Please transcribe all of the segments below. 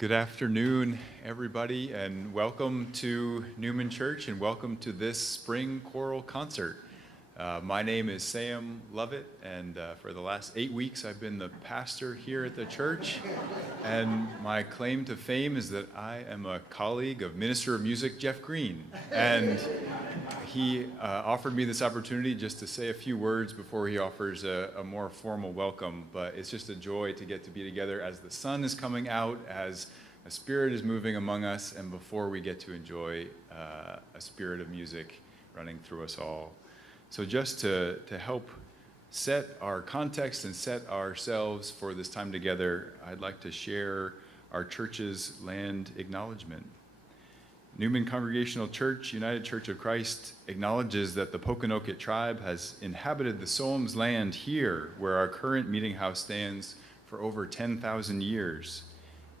Good afternoon, everybody, and welcome to Newman Church, and welcome to this Spring Choral Concert. My name is Sam Lovett, and for the last 8 weeks, I've been the pastor here at the church. And my claim to fame is that I am a colleague of Minister of Music Geoffrey Greene, and he offered me this opportunity just to say a few words before he offers a more formal welcome. But it's just a joy to get to be together as the sun is coming out, as a spirit is moving among us, and before we get to enjoy a spirit of music running through us all. So just to help set our context and set ourselves for this time together, I'd like to share our church's land acknowledgement. Newman Congregational Church, United Church of Christ, acknowledges that the Pokanoket tribe has inhabited the Solem's land here, where our current meeting house stands, for over 10,000 years.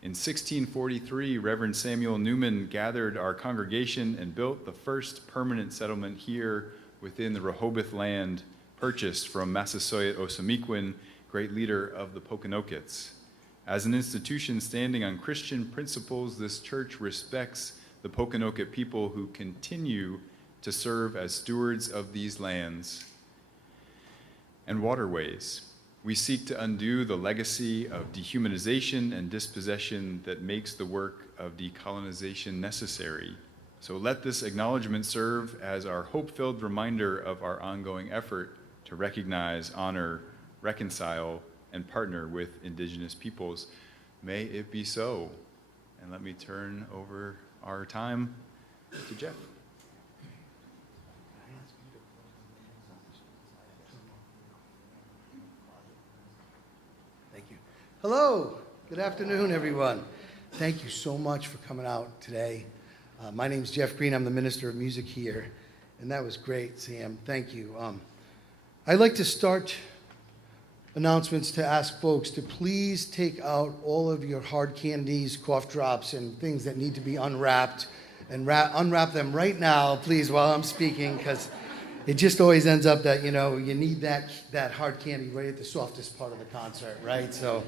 In 1643, Reverend Samuel Newman gathered our congregation and built the first permanent settlement here within the Rehoboth land purchased from Massasoit Osamequin, great leader of the Pokanokets. As an institution standing on Christian principles, this church respects the Pokanoket people who continue to serve as stewards of these lands and waterways. We seek to undo the legacy of dehumanization and dispossession that makes the work of decolonization necessary. So let this acknowledgement serve as our hope-filled reminder of our ongoing effort to recognize, honor, reconcile, and partner with Indigenous peoples. May it be so. And let me turn over our time to Jeff. Thank you. Hello. Good afternoon, everyone. Thank you so much for coming out today. My name's Geoffrey Greene. I'm the Minister of Music here, and that was great, Sam. Thank you. I'd like to start announcements to ask folks to please take out all of your hard candies, cough drops, and things that need to be unwrapped, and unwrap them right now, please, while I'm speaking, because it just always ends up that, you need that hard candy right at the softest part of the concert, right? So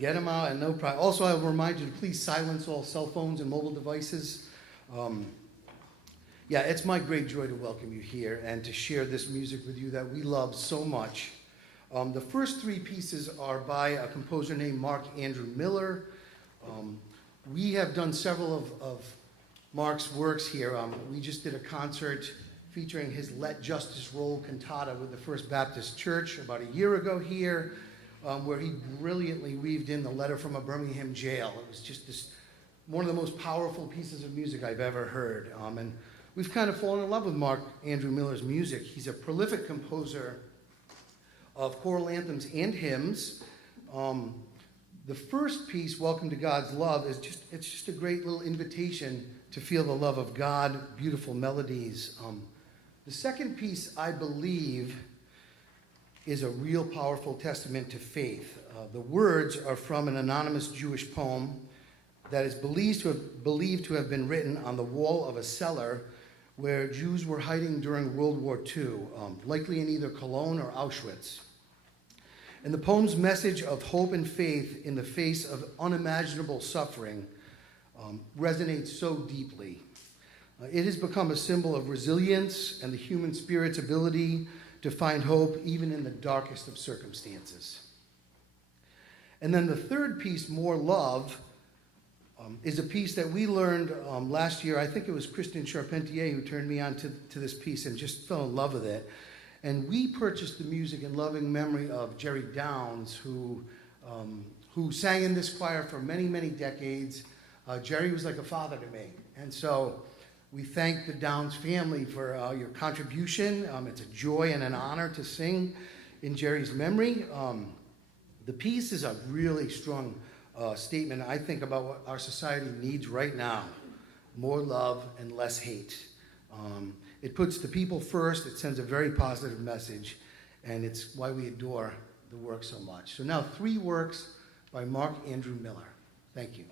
get them out, and no problem. Also, I will remind you to please silence all cell phones and mobile devices. It's my great joy to welcome you here and to share this music with you that we love so much. The first three pieces are by a composer named Mark Andrew Miller. We have done several of Mark's works here. We just did a concert featuring his Let Justice Roll cantata with the First Baptist Church about a year ago here, where he brilliantly weaved in the letter from a Birmingham jail. It was just one of the most powerful pieces of music I've ever heard. And we've kind of fallen in love with Mark Andrew Miller's music. He's a prolific composer of choral anthems and hymns. The first piece, Welcome to God's Love, it's just a great little invitation to feel the love of God, beautiful melodies. The second piece, I believe, is a real powerful testament to faith. The words are from an anonymous Jewish poem that is believed to have been written on the wall of a cellar where Jews were hiding during World War II, likely in either Cologne or Auschwitz. And the poem's message of hope and faith in the face of unimaginable suffering resonates so deeply. It has become a symbol of resilience and the human spirit's ability to find hope even in the darkest of circumstances. And then the third piece, More Love, is a piece that we learned last year. I think it was Christian Charpentier who turned me on to this piece and just fell in love with it. And we purchased the music in loving memory of Jerry Downs, who sang in this choir for many, many decades. Jerry was like a father to me. And so we thank the Downs family for your contribution. It's a joy and an honor to sing in Jerry's memory. The piece is a really strong statement, I think, about what our society needs right now: more love and less hate. It puts the people first. It sends a very positive message, and it's why we adore the work so much. So now 3 works by Mark Andrew Miller. Thank you.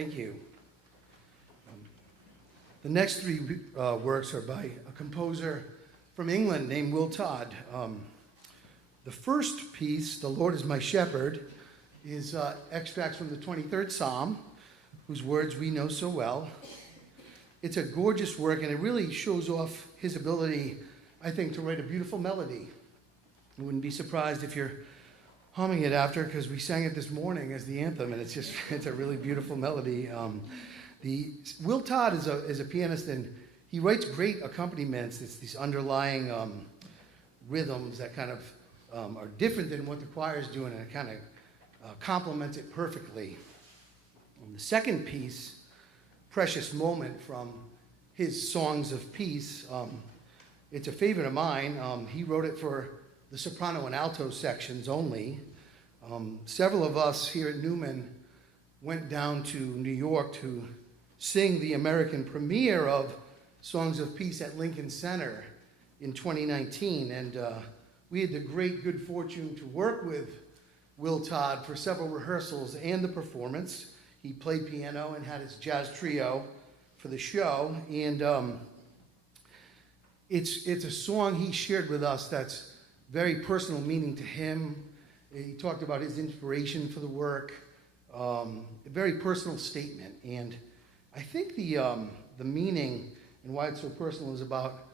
Thank you. The next three works are by a composer from England named Will Todd. The first piece, The Lord is My Shepherd, is extracts from the 23rd Psalm, whose words we know so well. It's a gorgeous work, and it really shows off his ability, I think, to write a beautiful melody. You wouldn't be surprised if you're humming it after, because we sang it this morning as the anthem, and it's a really beautiful melody. Will Todd is a pianist, and he writes great accompaniments. It's these underlying rhythms that kind of are different than what the choir is doing, and it kind of complements it perfectly. And the second piece, Precious Moment, from his Songs of Peace, it's a favorite of mine. He wrote it for the soprano and alto sections only. Several of us here at Newman went down to New York to sing the American premiere of Songs of Peace at Lincoln Center in 2019, and we had the great good fortune to work with Will Todd for several rehearsals and the performance. He played piano and had his jazz trio for the show, and it's a song he shared with us that's very personal meaning to him. He talked about his inspiration for the work, a very personal statement. And I think the meaning and why it's so personal is about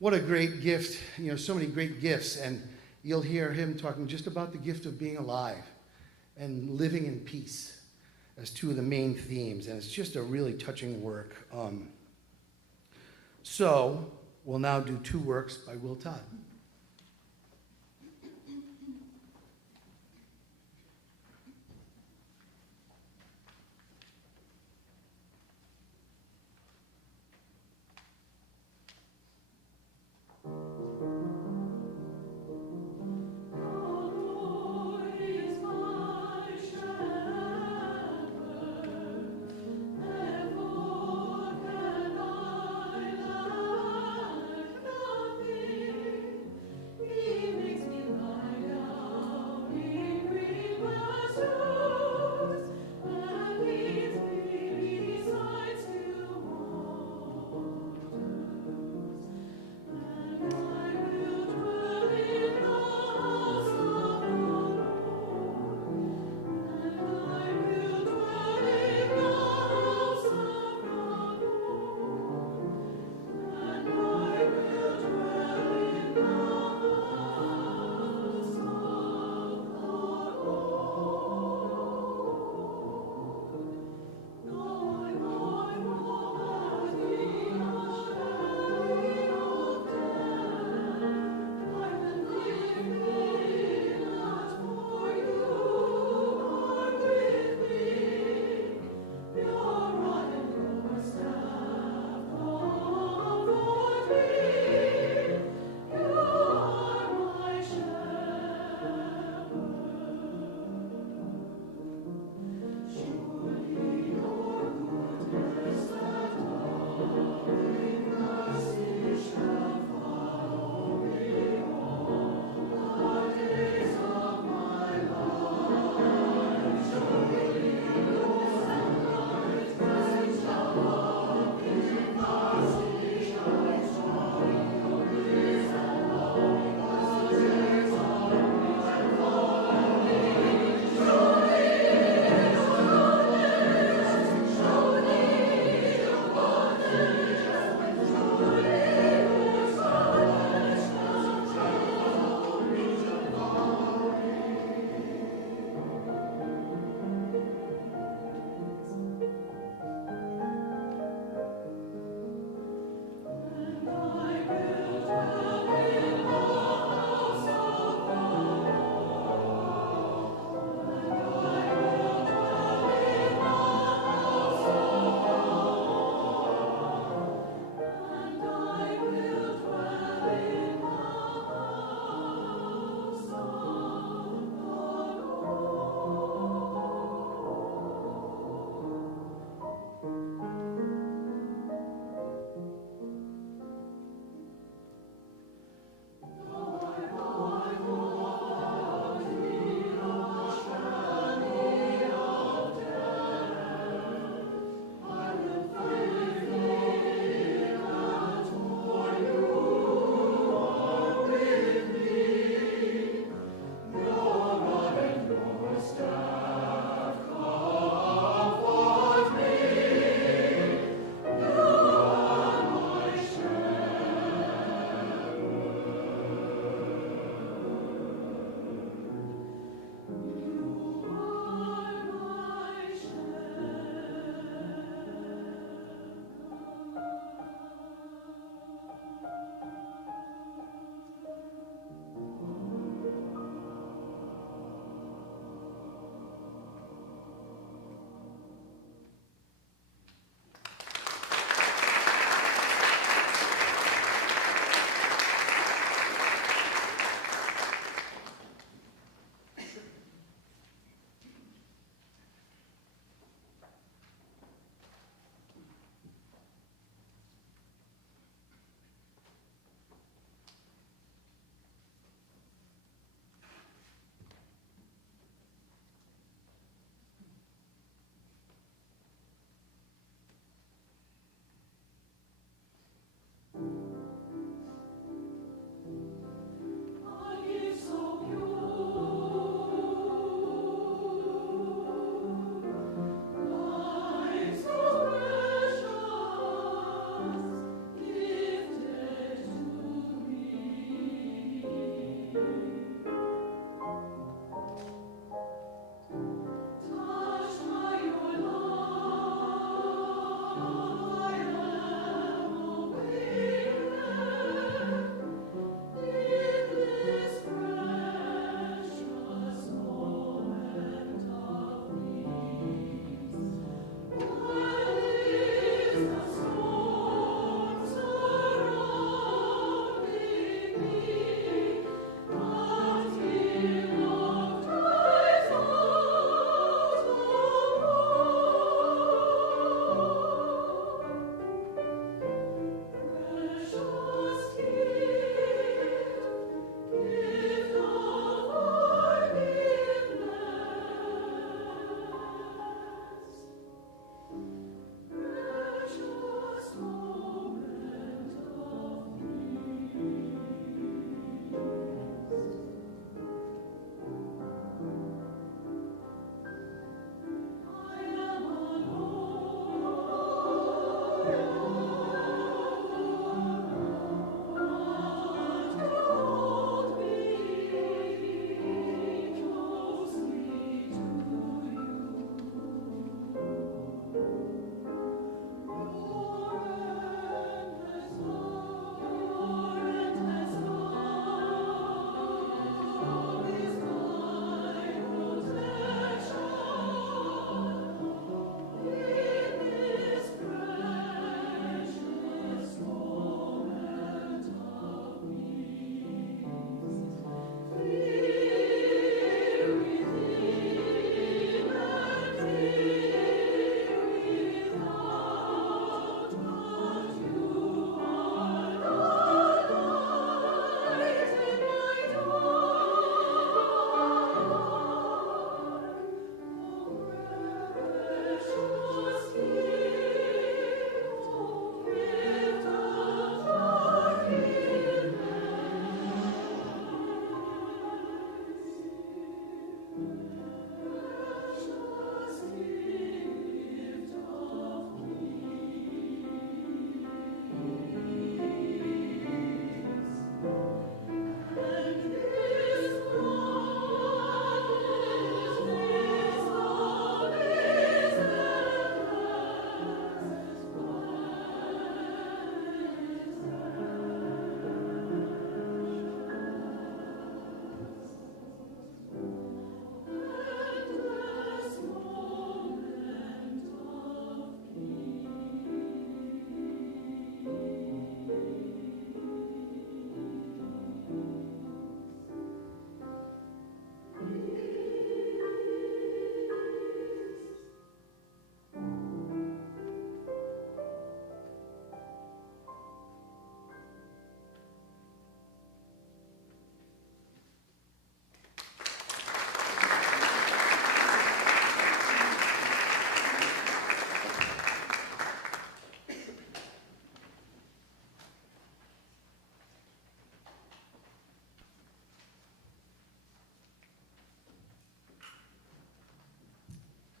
what a great gift, so many great gifts. And you'll hear him talking just about the gift of being alive and living in peace as two of the main themes. And it's just a really touching work. So we'll now do two works by Will Todd.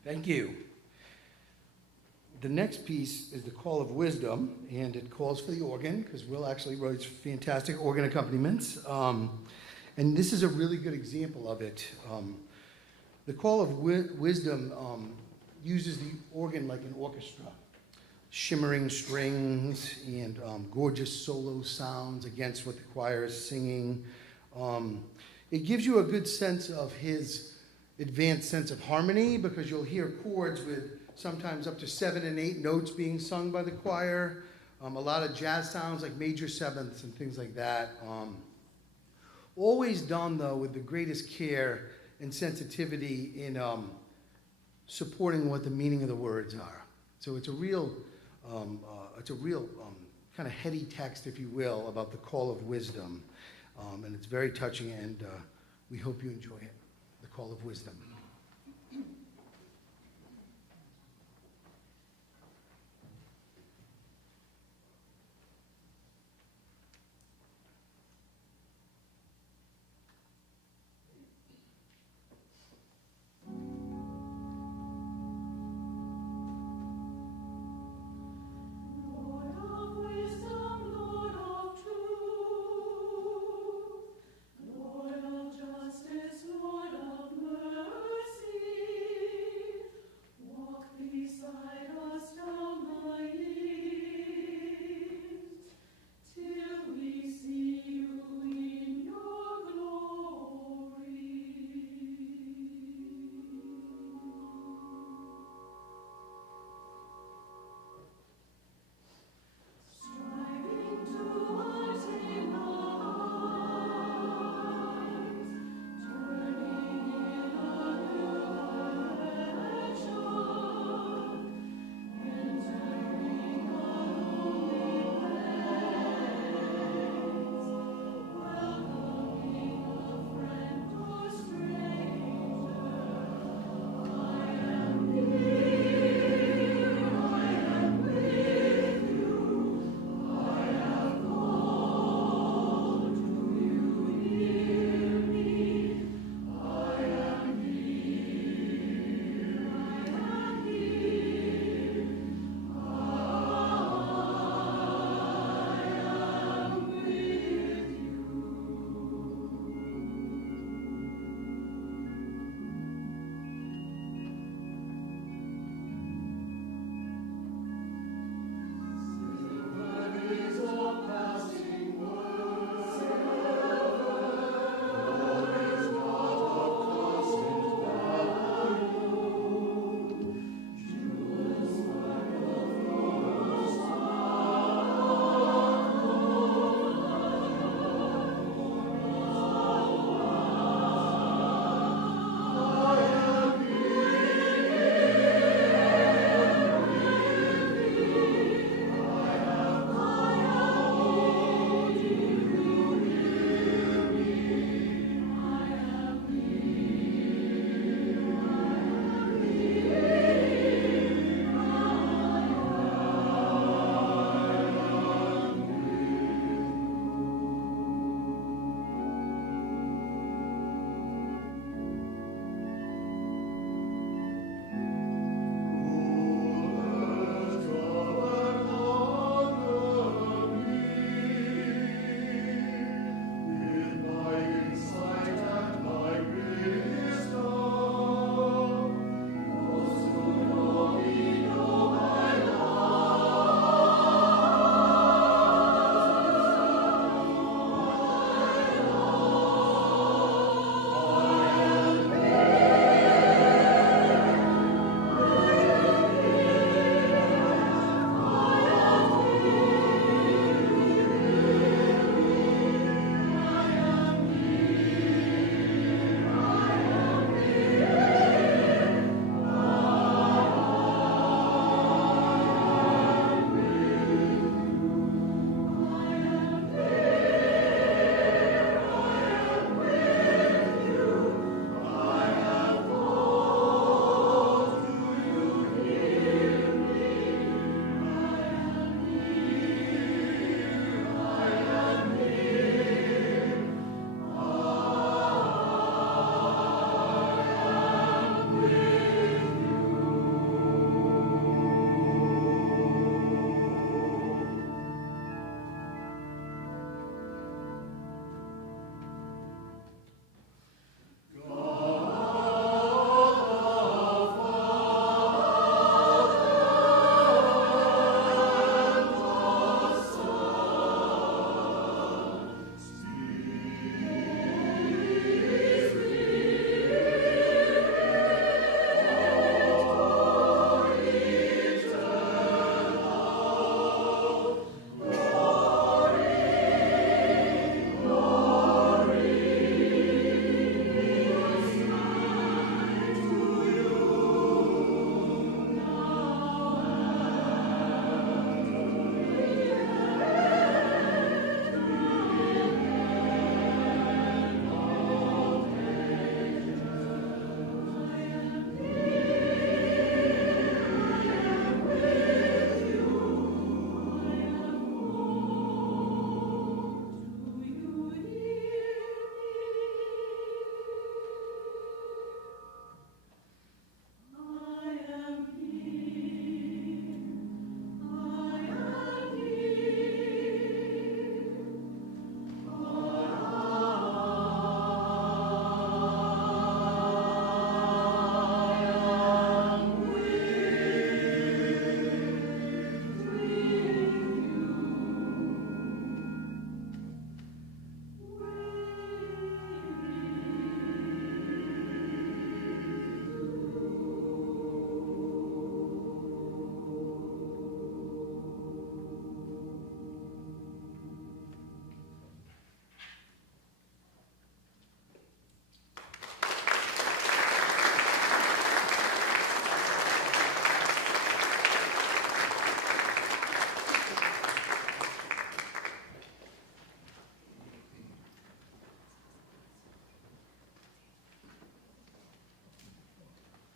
Thank you. The next piece is the Call of Wisdom, and it calls for the organ, because Will actually writes fantastic organ accompaniments. And this is a really good example of it. The Call of Wisdom uses the organ like an orchestra. Shimmering strings and gorgeous solo sounds against what the choir is singing. It gives you a good sense of his advanced sense of harmony, because you'll hear chords with sometimes up to 7 and 8 notes being sung by the choir. A lot of jazz sounds like major sevenths and things like that. Always done, though, with the greatest care and sensitivity in supporting what the meaning of the words are. So it's a real kind of heady text, if you will, about the Call of Wisdom. And it's very touching, and we hope you enjoy it. The Call of Wisdom. Lord of justice, Lord of mercy.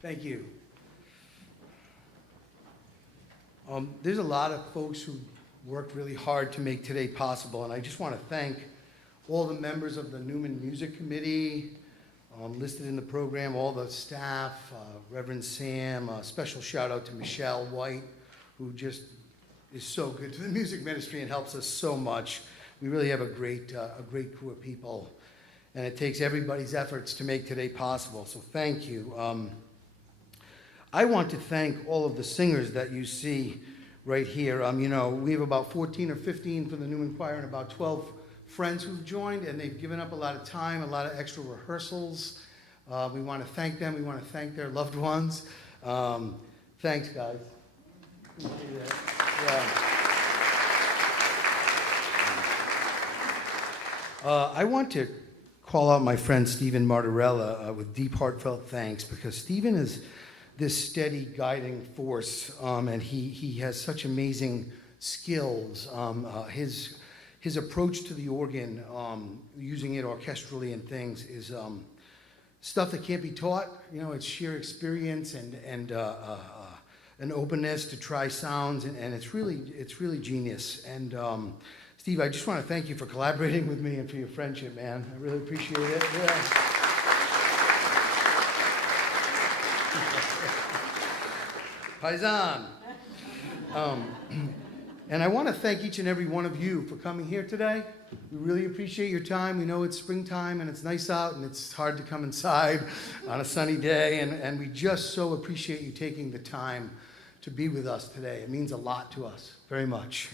Thank you. There's a lot of folks who worked really hard to make today possible, and I just want to thank all the members of the Newman Music Committee listed in the program, all the staff, Reverend Sam, a special shout out to Michelle White, who just is so good to the music ministry and helps us so much. We really have a great crew of people, and it takes everybody's efforts to make today possible, so thank you. I want to thank all of the singers that you see right here. You know, we have about 14 or 15 for the Newman Choir and about 12 friends who've joined, and they've given up a lot of time, a lot of extra rehearsals. We want to thank them. We want to thank their loved ones. Thanks, guys. Appreciate it. Yeah. I want to call out my friend Stephen Martorella with deep, heartfelt thanks, because Stephen is this steady guiding force, and he has such amazing skills. His approach to the organ, using it orchestrally and things, is stuff that can't be taught. You know, it's sheer experience and an openness to try sounds, and it's really genius. And Steve, I just want to thank you for collaborating with me and for your friendship, man. I really appreciate it. Yeah. Paisan. And I want to thank each and every one of you for coming here today. We really appreciate your time. We know it's springtime and it's nice out and it's hard to come inside on a sunny day. And we just so appreciate you taking the time to be with us today. It means a lot to us, very much.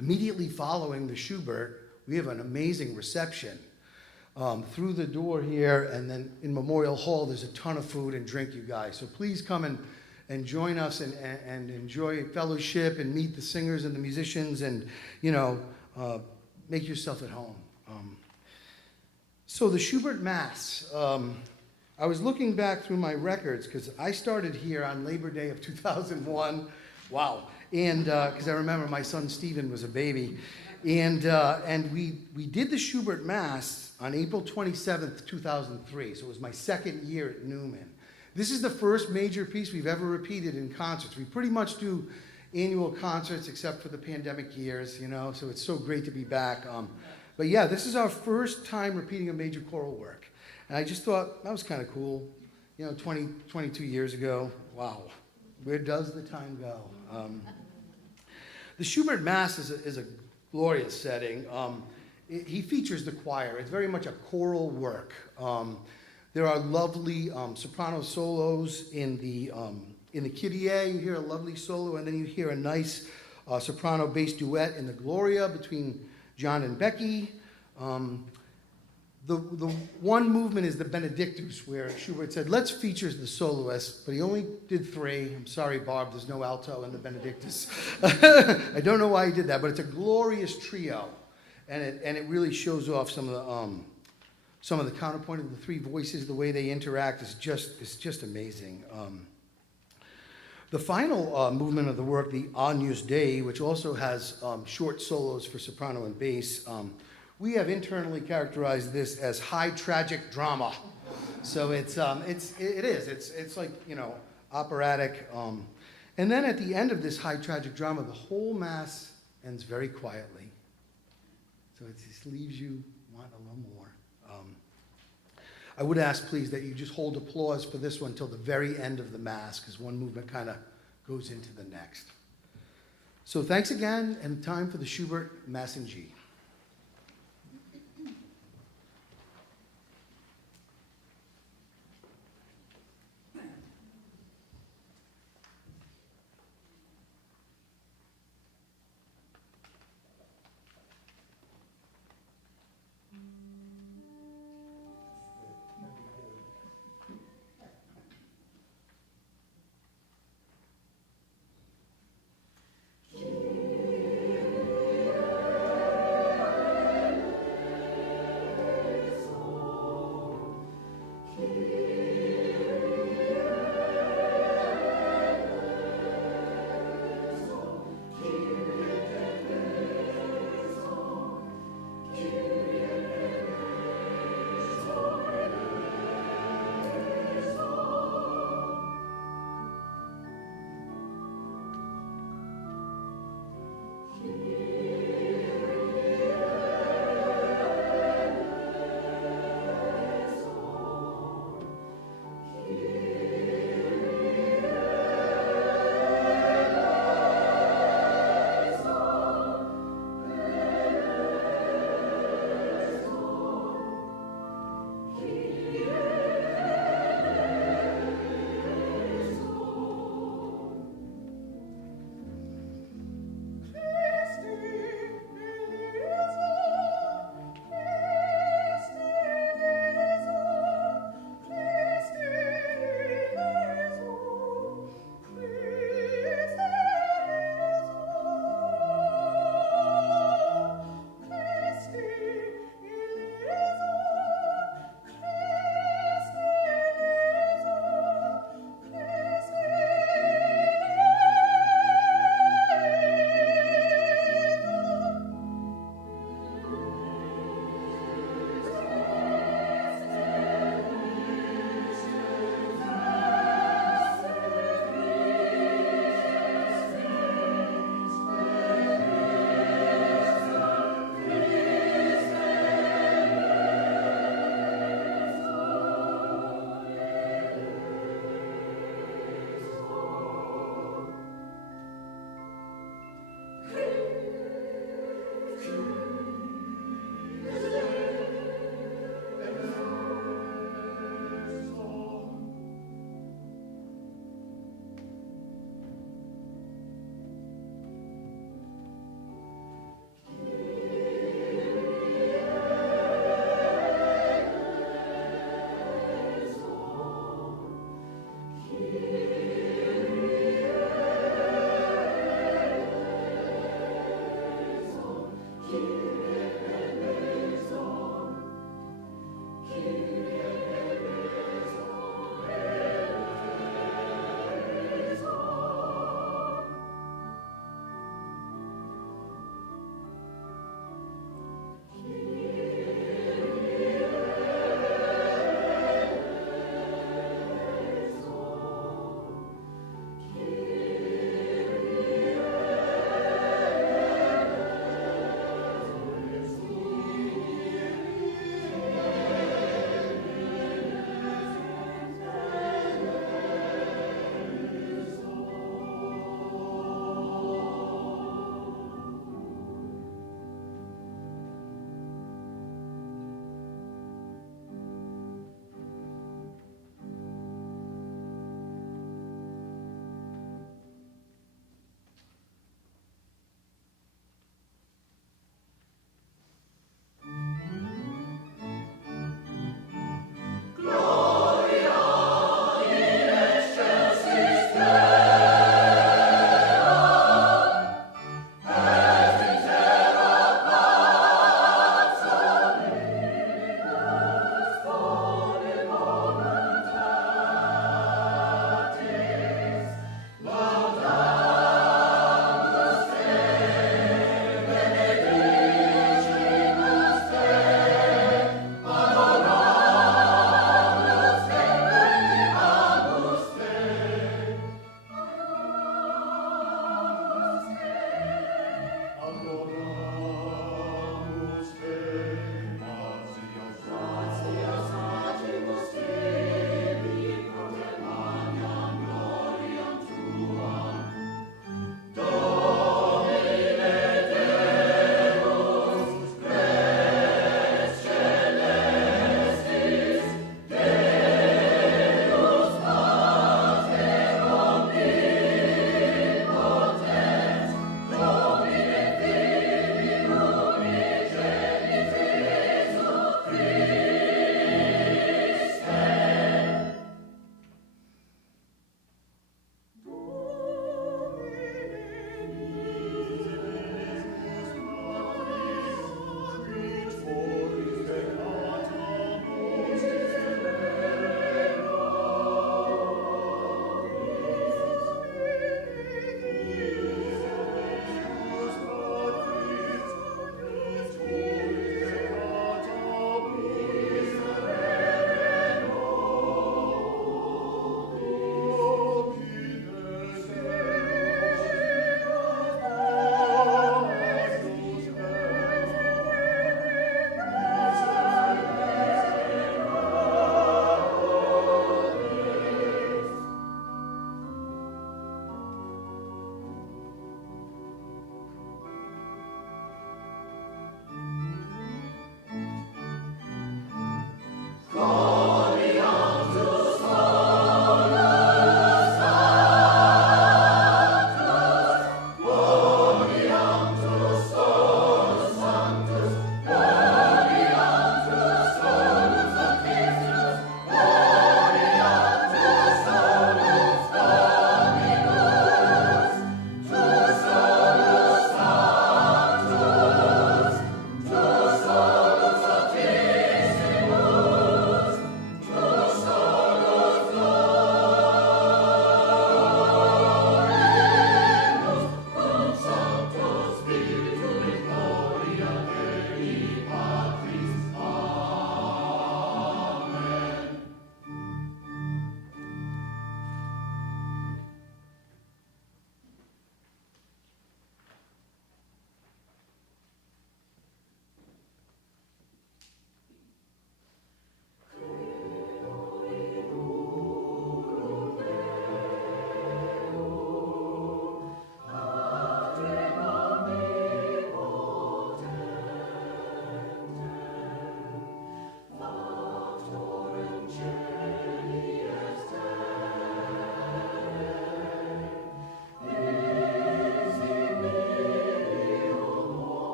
Immediately following the Schubert, we have an amazing reception. Through the door here, and then in Memorial Hall, there's a ton of food and drink, you guys. So please come and join us and enjoy fellowship and meet the singers and the musicians and, you know, make yourself at home. So the Schubert Mass, I was looking back through my records because I started here on Labor Day of 2001. Wow. And because I remember my son Stephen was a baby. And we did the Schubert Mass on April 27th, 2003. So it was my second year at Newman. This is the first major piece we've ever repeated in concerts. We pretty much do annual concerts except for the pandemic years, you know, so it's so great to be back. But yeah, this is our first time repeating a major choral work. And I just thought that was kind of cool. You know, 22 years ago. Wow. Where does the time go? The Schubert Mass is a glorious setting. He features the choir. It's very much a choral work. There are lovely soprano solos in the Kyrie. You hear a lovely solo, and then you hear a nice soprano bass duet in the Gloria between Jonne and Becky. The one movement is the Benedictus, where Schubert said, let's feature the soloists, but he only did 3. I'm sorry, Barb, there's no alto in the Benedictus. I don't know why he did that, but it's a glorious trio, and it really shows off some of the counterpoint of the 3 voices, the way they interact is just amazing. The final movement of the work, the Agnus Dei, which also has short solos for soprano and bass, we have internally characterized this as high tragic drama. So it is. It's like, you know, operatic. And then at the end of this high tragic drama, the whole Mass ends very quietly. So it just leaves you wanting a little more. I would ask, please, that you just hold applause for this one till the very end of the Mass, because one movement kind of goes into the next. So thanks again, and time for the Schubert Mass in G.